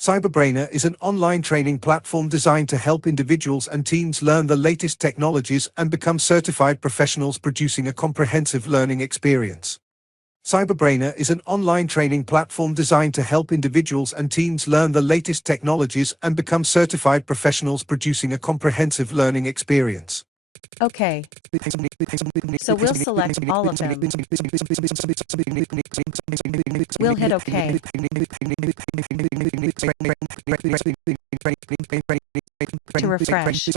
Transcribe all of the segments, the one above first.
CyberBrainer is an online training platform designed to help individuals and teams learn the latest technologies and become certified professionals, producing a comprehensive learning experience. CyberBrainer is an online training platform designed to help individuals and teams learn the latest technologies and become certified professionals, producing a comprehensive learning experience. Okay. So we'll select all of them. We'll hit OK. To refresh.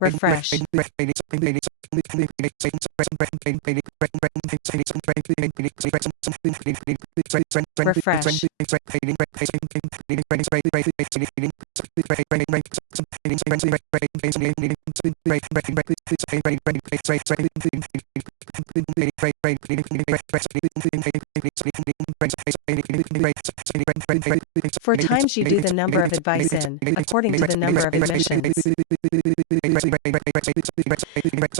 Refresh. Refresh. For times you do the number of advice in, according to the number of admissions.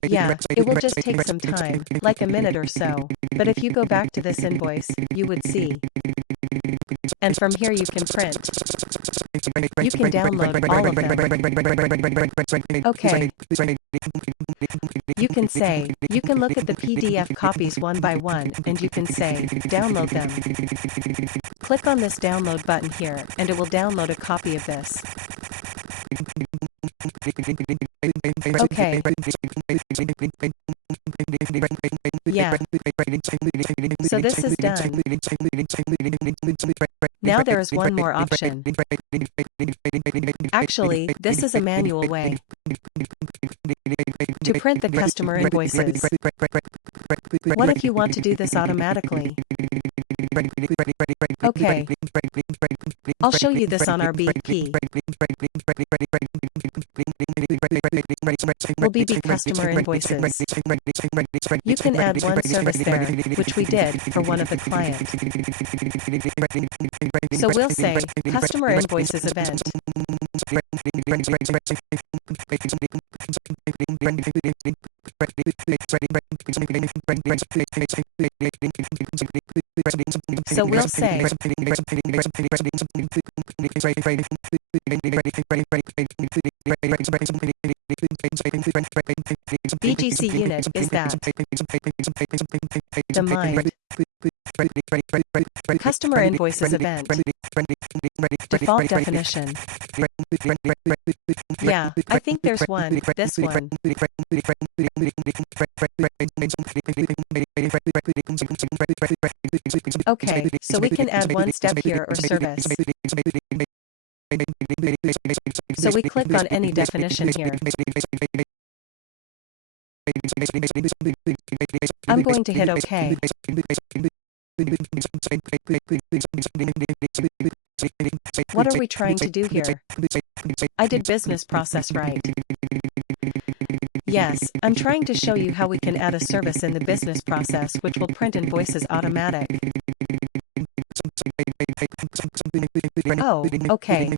Yeah, it will just take some time, like a minute or so, but if you go back to this invoice, you would see. And from here you can print. You can download all of them. Okay. You can say, you can look at the PDF copies one by one, and you can say, download them. Click on this download button here, and it will download a copy of this. Okay. Yeah. So this is done. Now there is one more option. Actually, this is a manual way to print the customer invoices. What if you want to do this automatically? Okay. I'll show you this on our BP. Will be customer invoices. You can add one service there, which we did for one of the clients. So we'll say, customer invoices event. So we'll say, BGC unit is that. The mind. Customer invoices event. Default definition. Yeah, I think there's one, this one. Okay, so we can add one step here or service. So we click on any definition here. I'm going to hit OK. What are we trying to do here? I did business process right. Yes, I'm trying to show you how we can add a service in the business process which will print invoices automatic. Oh, okay.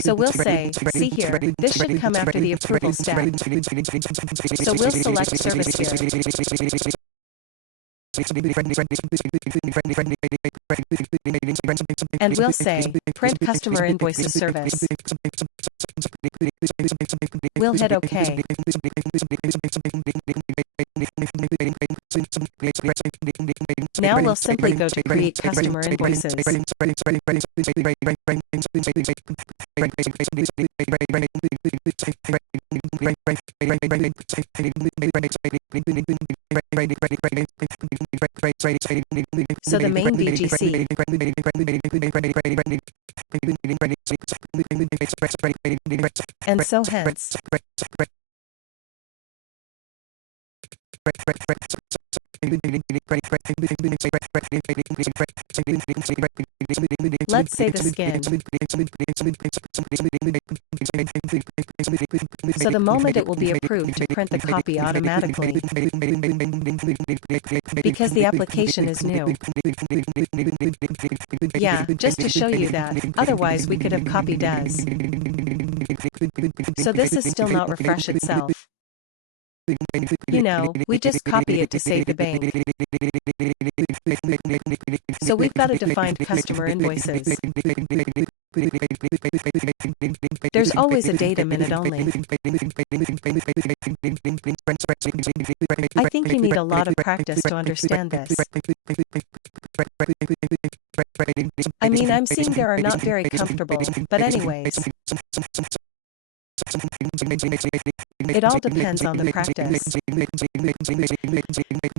So we'll say, see here, this should come after the approval step. So we'll select service here. And we'll say, print customer invoices service. We'll hit OK. Now we'll simply go to create customer invoices. So the main BGC. And so hence. Let's say the skin. So the moment it will be approved to print the copy automatically, because the application is new. Yeah, just to show you that, otherwise we could have copied as. So this is still not refresh itself. You know, we just copy it to save the bank. So we've got a defined customer invoices. There's always a data minute only. I think you need a lot of practice to understand this. I mean, I'm seeing there are not very comfortable, but anyways. It all depends on the practice.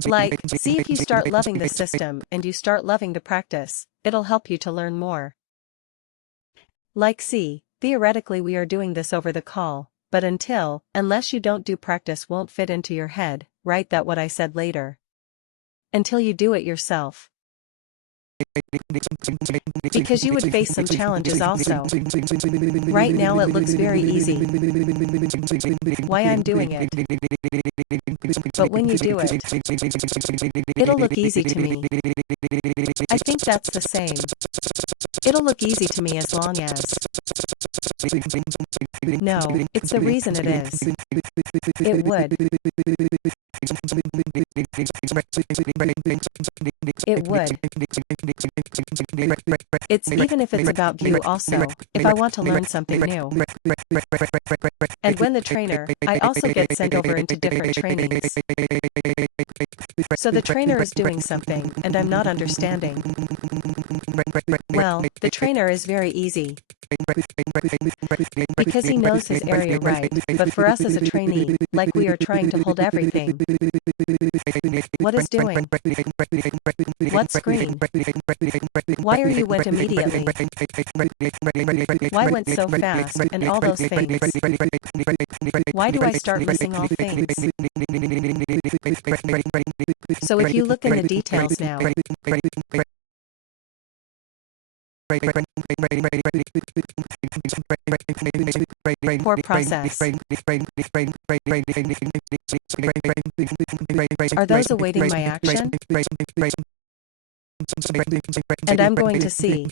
Like, see if you start loving the system and you start loving the practice, it'll help you to learn more. Like see, theoretically we are doing this over the call, but unless you don't do practice won't fit into your head, right? That what I said later. Until you do it yourself. Because you would face some challenges also. Right now it looks very easy. Why I'm doing it. But when you do it, it'll look easy to me. I think that's the same. It'll look easy to me as long as. No, it's the reason it is. It would. It would. It's even if it's about view also, if I want to learn something new. And when the trainer, I also get sent over into different trainings. So the trainer is doing something, and I'm not understanding. Well, the trainer is very easy. Because he knows his area right, but for us as a trainee, like we are trying to hold everything. What is doing? What screen? Why are you went immediately? Why went so fast, and all those things? Why do I start missing all things? So if you look in the details now, poor process. Are those awaiting my action? And I'm going to see.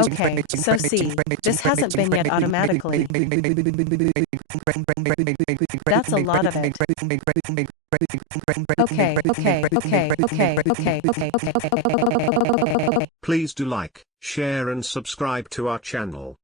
Okay, so see, this hasn't been yet automatically. That's a lot of it. Okay. Please do like, share and subscribe to our channel.